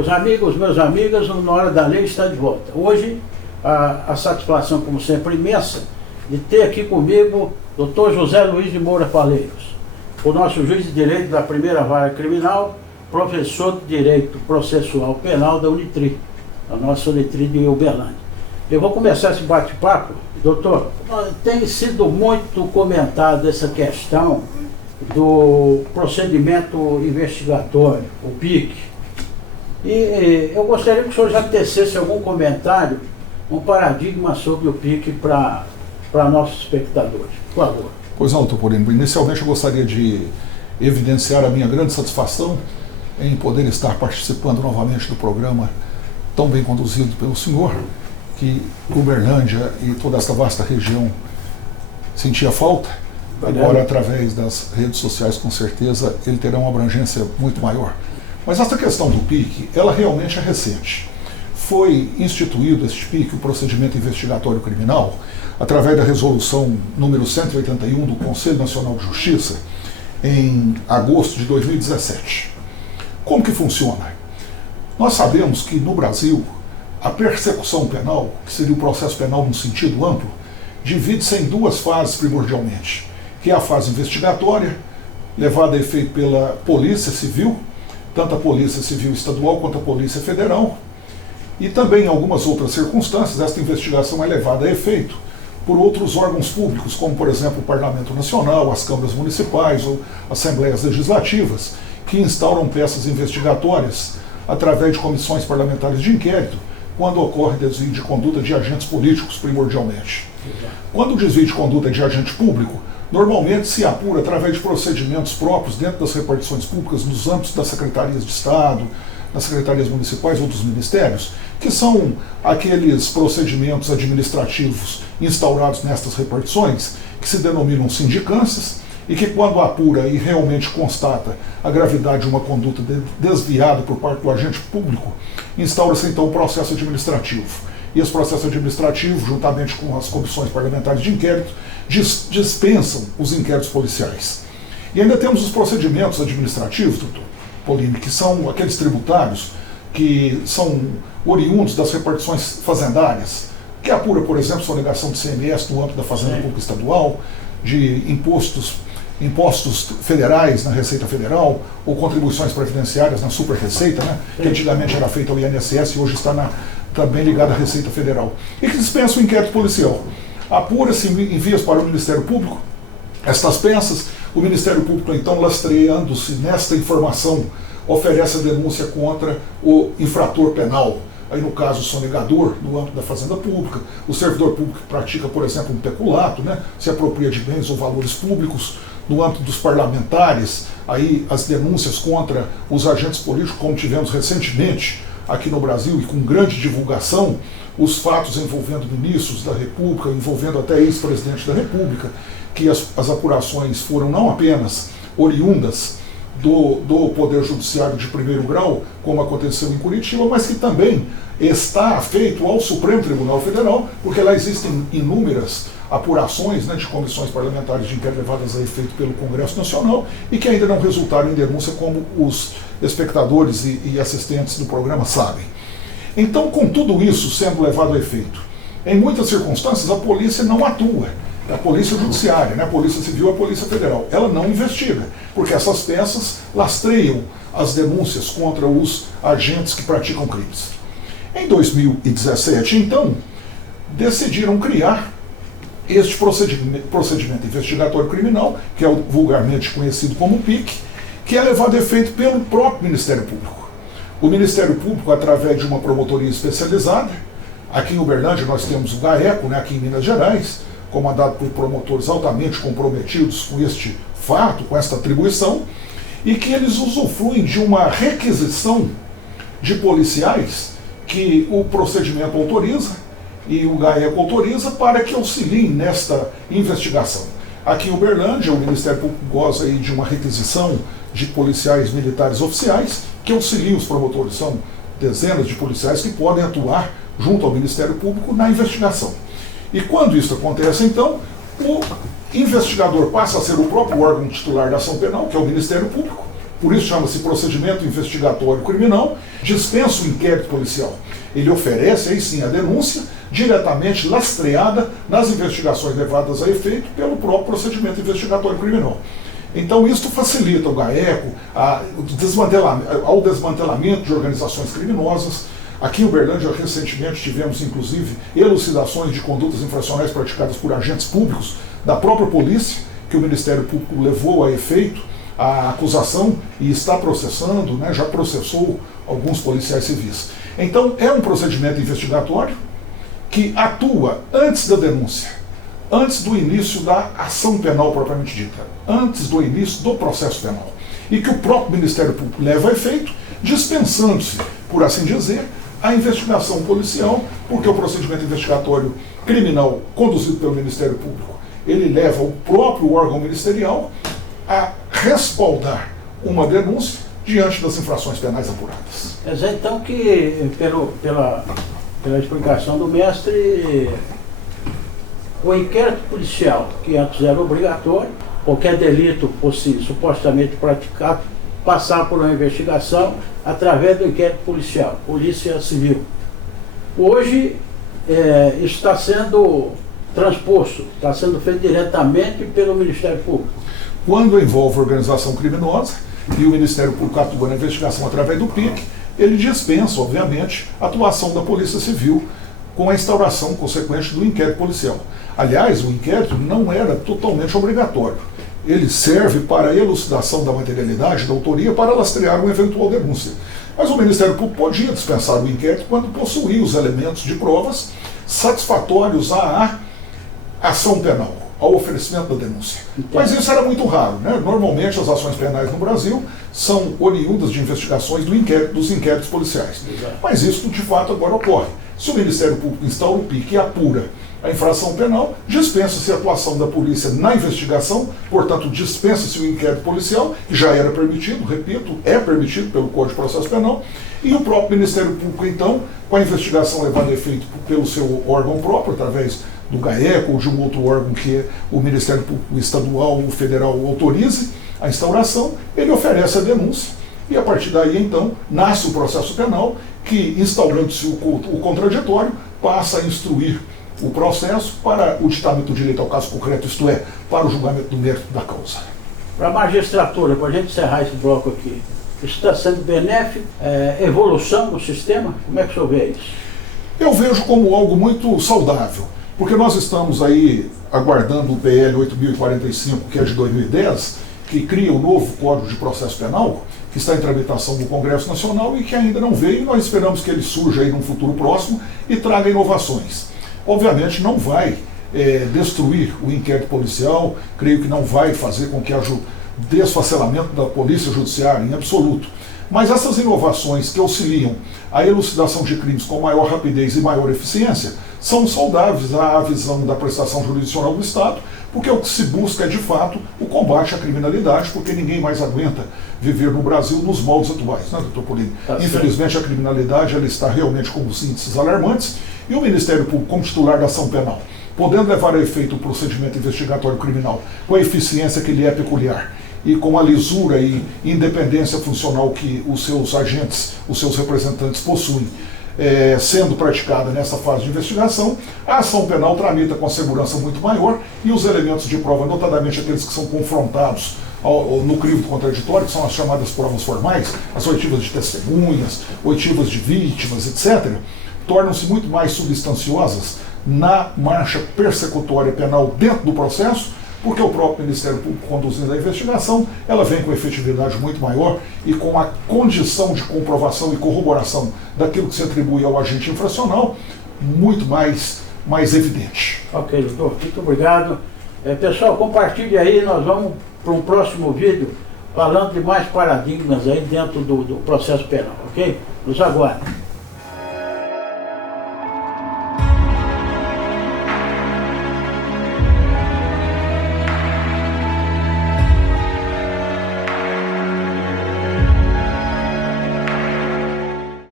Meus amigos, minhas amigas, o Na Hora da Lei está de volta. Hoje, a satisfação, como sempre, imensa de ter aqui comigo o Dr. José Luiz de Moura Faleiros, o nosso juiz de direito da primeira vara criminal, professor de direito processual penal da Unitri, a nossa Unitri de Uberlândia. Eu vou começar esse bate-papo. Doutor, tem sido muito comentada essa questão do procedimento investigatório, o PIC. E eu gostaria que o senhor já tecesse algum comentário, um paradigma sobre o PIC para nossos espectadores, por favor. Pois não, doutor Porino. Inicialmente eu gostaria de evidenciar a minha grande satisfação em poder estar participando novamente do programa tão bem conduzido pelo senhor, que Uberlândia e toda essa vasta região sentia falta. Agora, através das redes sociais, com certeza, ele terá uma abrangência muito maior. Mas essa questão do PIC, ela realmente é recente. Foi instituído este PIC, o procedimento investigatório criminal, através da resolução número 181 do Conselho Nacional de Justiça, em agosto de 2017. Como que funciona? Nós sabemos que no Brasil, a persecução penal, que seria o processo penal no sentido amplo, divide-se em duas fases primordialmente, que é a fase investigatória, levada a efeito pela Polícia Civil, tanto a Polícia Civil Estadual quanto a Polícia Federal, e também em algumas outras circunstâncias, esta investigação é levada a efeito por outros órgãos públicos, como por exemplo o Parlamento Nacional, as câmaras municipais ou assembleias legislativas, que instauram peças investigatórias através de comissões parlamentares de inquérito, quando ocorre desvio de conduta de agentes políticos, primordialmente. Quando o desvio de conduta é de agente público, normalmente se apura através de procedimentos próprios dentro das repartições públicas, nos âmbitos das secretarias de Estado, das secretarias municipais ou dos ministérios, que são aqueles procedimentos administrativos instaurados nestas repartições, que se denominam sindicâncias, e que quando apura e realmente constata a gravidade de uma conduta desviada por parte do agente público, instaura-se então o processo administrativo. E esse processo administrativo, juntamente com as comissões parlamentares de inquérito, dispensam os inquéritos policiais. E ainda temos os procedimentos administrativos, doutor Polini, que são aqueles tributários que são oriundos das repartições fazendárias, que apura, por exemplo, sonegação de CMS no âmbito da Fazenda Pública Estadual, de impostos federais na Receita Federal, ou contribuições previdenciárias na Super-Receita, né, que antigamente era feita ao INSS e hoje está também ligada à Receita Federal, e que dispensa o inquérito policial. Apura-se, envia para o Ministério Público estas peças, o Ministério Público, então, lastreando-se nesta informação, oferece a denúncia contra o infrator penal. Aí, no caso, o sonegador, no âmbito da Fazenda Pública, o servidor público que pratica, por exemplo, um peculato, né, se apropria de bens ou valores públicos, no âmbito dos parlamentares, aí as denúncias contra os agentes políticos, como tivemos recentemente aqui no Brasil, e com grande divulgação, os fatos envolvendo ministros da República, envolvendo até ex-presidente da República, que as apurações foram não apenas oriundas do Poder Judiciário de primeiro grau, como aconteceu em Curitiba, mas que também está feito ao Supremo Tribunal Federal, porque lá existem inúmeras apurações, né, de comissões parlamentares de inquérito levadas a efeito pelo Congresso Nacional e que ainda não resultaram em denúncia, como os espectadores e assistentes do programa sabem. Então, com tudo isso sendo levado a efeito, em muitas circunstâncias a polícia não atua. A Polícia Judiciária, né, a Polícia Civil e a Polícia Federal, ela não investiga, porque essas peças lastreiam as denúncias contra os agentes que praticam crimes. Em 2017, então, decidiram criar este procedimento investigatório criminal, que é o vulgarmente conhecido como PIC, que é levado a efeito pelo próprio Ministério Público. O Ministério Público, através de uma promotoria especializada, aqui em Uberlândia nós temos o GAECO, né, aqui em Minas Gerais, comandado por promotores altamente comprometidos com este fato, com esta atribuição, e que eles usufruem de uma requisição de policiais que o procedimento autoriza e o GAECO autoriza para que auxiliem nesta investigação. Aqui em Uberlândia, o Ministério Público goza aí de uma requisição de policiais militares oficiais que auxiliam os promotores. São dezenas de policiais que podem atuar junto ao Ministério Público na investigação. E quando isso acontece, então, o investigador passa a ser o próprio órgão titular da ação penal, que é o Ministério Público, por isso chama-se procedimento investigatório criminal, dispensa o inquérito policial. Ele oferece, aí sim, a denúncia diretamente lastreada nas investigações levadas a efeito pelo próprio procedimento investigatório criminal. Então, isto facilita o GAECO ao desmantelamento de organizações criminosas. Aqui em Uberlândia, recentemente, tivemos, inclusive, elucidações de condutas infracionais praticadas por agentes públicos da própria polícia, que o Ministério Público levou a efeito a acusação e está processando, né, já processou alguns policiais civis. Então, é um procedimento investigatório que atua antes da denúncia, antes do início da ação penal propriamente dita, antes do início do processo penal, e que o próprio Ministério Público leva a efeito, dispensando-se, por assim dizer, a investigação policial, porque o procedimento investigatório criminal conduzido pelo Ministério Público, ele leva o próprio órgão ministerial a respaldar uma denúncia diante das infrações penais apuradas. Quer dizer, então, que pela explicação do mestre, o inquérito policial, que antes era obrigatório, qualquer delito fosse supostamente praticado, passar por uma investigação através do inquérito policial, Polícia Civil. Hoje, isso está sendo transposto, está sendo feito diretamente pelo Ministério Público. Quando envolve organização criminosa e o Ministério Público atua na investigação através do PIC, ele dispensa, obviamente, a atuação da Polícia Civil com a instauração consequente do inquérito policial. Aliás, o inquérito não era totalmente obrigatório. Ele serve para a elucidação da materialidade, da autoria, para lastrear uma eventual denúncia. Mas o Ministério Público podia dispensar o inquérito quando possuía os elementos de provas satisfatórios à ação penal, ao oferecimento da denúncia. Mas isso era muito raro, né? Normalmente as ações penais no Brasil são oriundas de investigações dos inquéritos policiais. Mas isso de fato agora ocorre. Se o Ministério Público instaura o PIC e apura a infração penal, dispensa-se a atuação da polícia na investigação, portanto dispensa-se o inquérito policial, que já era permitido, repito, é permitido pelo Código de Processo Penal, e o próprio Ministério Público, então, com a investigação levada a efeito pelo seu órgão próprio, através do GAECO ou de um outro órgão que o Ministério Público Estadual ou Federal autorize a instauração, ele oferece a denúncia e a partir daí então nasce o processo penal que, instaurando-se o contraditório, passa a instruir o processo para o ditamento do direito ao caso concreto, isto é, para o julgamento do mérito da causa. Para a magistratura, para a gente encerrar esse bloco aqui, isso está sendo benéfico, evolução no sistema? Como é que o senhor vê isso? Eu vejo como algo muito saudável. Porque nós estamos aí aguardando o PL 8.045, que é de 2010, que cria o novo Código de Processo Penal, que está em tramitação no Congresso Nacional e que ainda não veio, e nós esperamos que ele surja aí num futuro próximo e traga inovações. Obviamente não vai destruir o inquérito policial, creio que não vai fazer com que haja desfacelamento da polícia judiciária em absoluto. Mas essas inovações que auxiliam a elucidação de crimes com maior rapidez e maior eficiência são saudáveis à visão da prestação jurisdicional do Estado, porque o que se busca é, de fato, o combate à criminalidade, porque ninguém mais aguenta viver no Brasil nos moldes atuais, né, doutor Polini? Infelizmente, a criminalidade ela está realmente com os índices alarmantes, e o Ministério Público, como titular da ação penal, podendo levar a efeito o procedimento investigatório criminal com a eficiência que lhe é peculiar, e com a lisura e independência funcional que os seus agentes, os seus representantes possuem, sendo praticada nessa fase de investigação, a ação penal tramita com segurança muito maior e os elementos de prova, notadamente aqueles que são confrontados no crivo contraditório, que são as chamadas provas formais, as oitivas de testemunhas, oitivas de vítimas, etc., tornam-se muito mais substanciosas na marcha persecutória penal dentro do processo, porque o próprio Ministério Público conduzindo a investigação, ela vem com efetividade muito maior e com a condição de comprovação e corroboração daquilo que se atribui ao agente infracional muito mais evidente. Ok, doutor, muito obrigado. Pessoal, compartilhe aí, nós vamos para um próximo vídeo falando de mais paradigmas aí dentro do processo penal, ok? Nos aguardem.